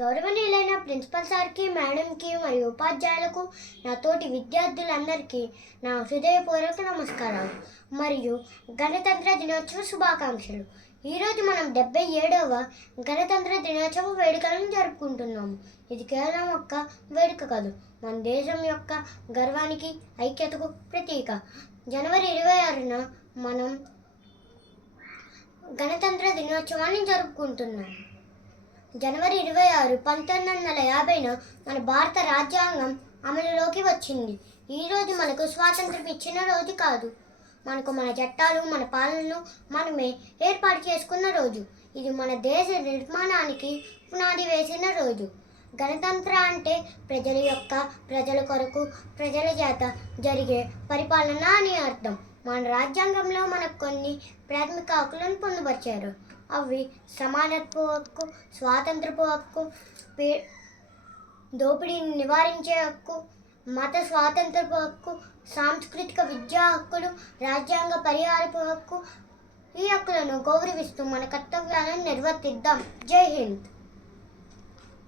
గౌరవనీయులైన ప్రిన్సిపల్ సార్కి, మేడంకి మరియు ఉపాధ్యాయులకు, నా తోటి విద్యార్థులందరికీ నా హృదయపూర్వక నమస్కారాలు మరియు గణతంత్ర దినోత్సవ శుభాకాంక్షలు. ఈరోజు మనం 77వ గణతంత్ర దినోత్సవ వేడుకలను జరుపుకుంటున్నాము. ఇది కేవలం ఒక్క వేడుక కాదు, మన దేశం యొక్క గర్వానికి, ఐక్యతకు ప్రతీక. జనవరి 26న మనం గణతంత్ర దినోత్సవాన్ని జరుపుకుంటున్నాం. జనవరి 26, 1950న మన భారత రాజ్యాంగం అమలులోకి వచ్చింది. ఈరోజు మనకు స్వాతంత్రం ఇచ్చిన రోజు కాదు, మనకు మన చట్టాలు, మన పాలనను మనమే ఏర్పాటు చేసుకున్న రోజు. ఇది మన దేశ నిర్మాణానికి పునాది వేసిన రోజు. గణతంత్ర అంటే ప్రజల కొరకు, ప్రజల చేత జరిగే పరిపాలన అని అర్థం. మన రాజ్యాంగంలో మనకు కొన్ని ప్రాథమిక హక్కులను పొందుపరిచారు. అవి సమానత్వ హక్కు, స్వాతంత్రపు హక్కు, దోపిడీని నివారించే హక్కు, మత స్వాతంత్రపు హక్కు, సాంస్కృతిక విద్యా హక్కులు, రాజ్యాంగ పరిహారపు హక్కు. ఈ హక్కులను గౌరవిస్తూ మన కర్తవ్యాలను నిర్వర్తిద్దాం. జై హింద్.